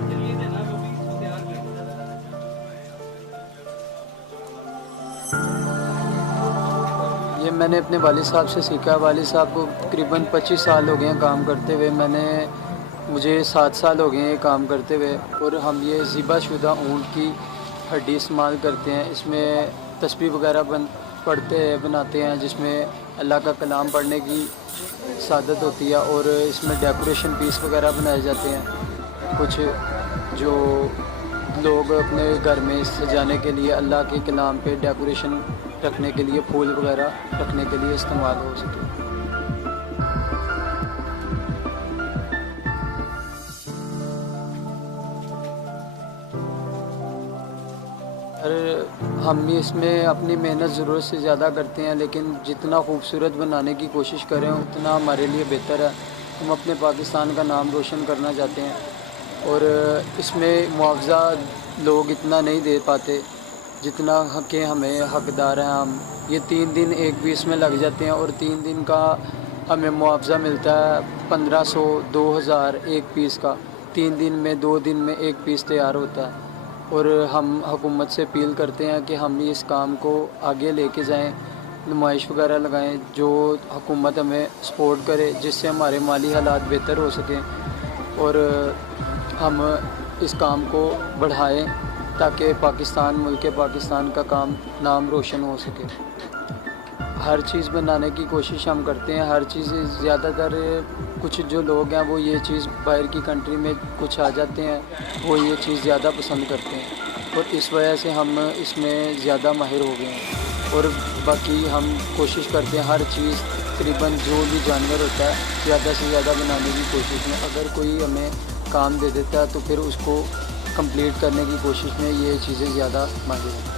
یہ میں نے اپنے والد صاحب سے سیکھا. والد صاحب کو تقریباً 25 سال ہو گئے ہیں کام کرتے ہوئے. مجھے 7 سال ہو گئے ہیں کام کرتے ہوئے. اور ہم یہ ذبح شدہ اونٹ کی ہڈی استعمال کرتے ہیں. اس میں تسبیح وغیرہ بناتے ہیں جس میں اللہ کا کلام پڑھنے کی سعادت ہوتی ہے. اور اس میں ڈیکوریشن پیس وغیرہ بنائے جاتے ہیں. کچھ جو لوگ اپنے گھر میں سجانے کے لیے اللہ کے کلام پہ ڈیکوریشن رکھنے کے لیے پھول وغیرہ رکھنے کے لیے استعمال ہو سکے. ہم اس میں اپنی محنت ضرورت سے زیادہ کرتے ہیں, لیکن جتنا خوبصورت بنانے کی کوشش کریں اتنا ہمارے لیے بہتر ہے. ہم اپنے پاکستان کا نام روشن کرنا چاہتے ہیں, اور اس میں معاوضہ لوگ اتنا نہیں دے پاتے جتنا کہ ہمیں حقدار ہیں. ہم یہ 3 دن ایک پیس میں لگ جاتے ہیں, اور 3 دن کا ہمیں معاوضہ ملتا ہے 1500 2000 ایک پیس کا. 3 دن میں 2 دن میں ایک پیس تیار ہوتا ہے. اور ہم حکومت سے اپیل کرتے ہیں کہ ہم اس کام کو آگے لے کے جائیں, نمائش وغیرہ لگائیں, جو حکومت ہمیں سپورٹ کرے جس سے ہمارے مالی حالات بہتر ہو سکیں, اور ہم اس کام کو بڑھائیں تاکہ ملک پاکستان کا نام روشن ہو سکے. ہر چیز بنانے کی کوشش ہم کرتے ہیں. ہر چیز زیادہ تر کچھ جو لوگ ہیں وہ یہ چیز باہر کی کنٹری میں کچھ آ جاتے ہیں, وہ یہ چیز زیادہ پسند کرتے ہیں, اور اس وجہ سے ہم اس میں زیادہ ماہر ہو گئے ہیں. اور باقی ہم کوشش کرتے ہیں ہر چیز تقریباً جو بھی جانور ہوتا ہے زیادہ سے زیادہ بنانے کی کوشش میں. اگر کوئی ہمیں کام دے دیتا ہے تو پھر اس کو کمپلیٹ کرنے کی کوشش میں یہ چیزیں زیادہ ماہر ہیں.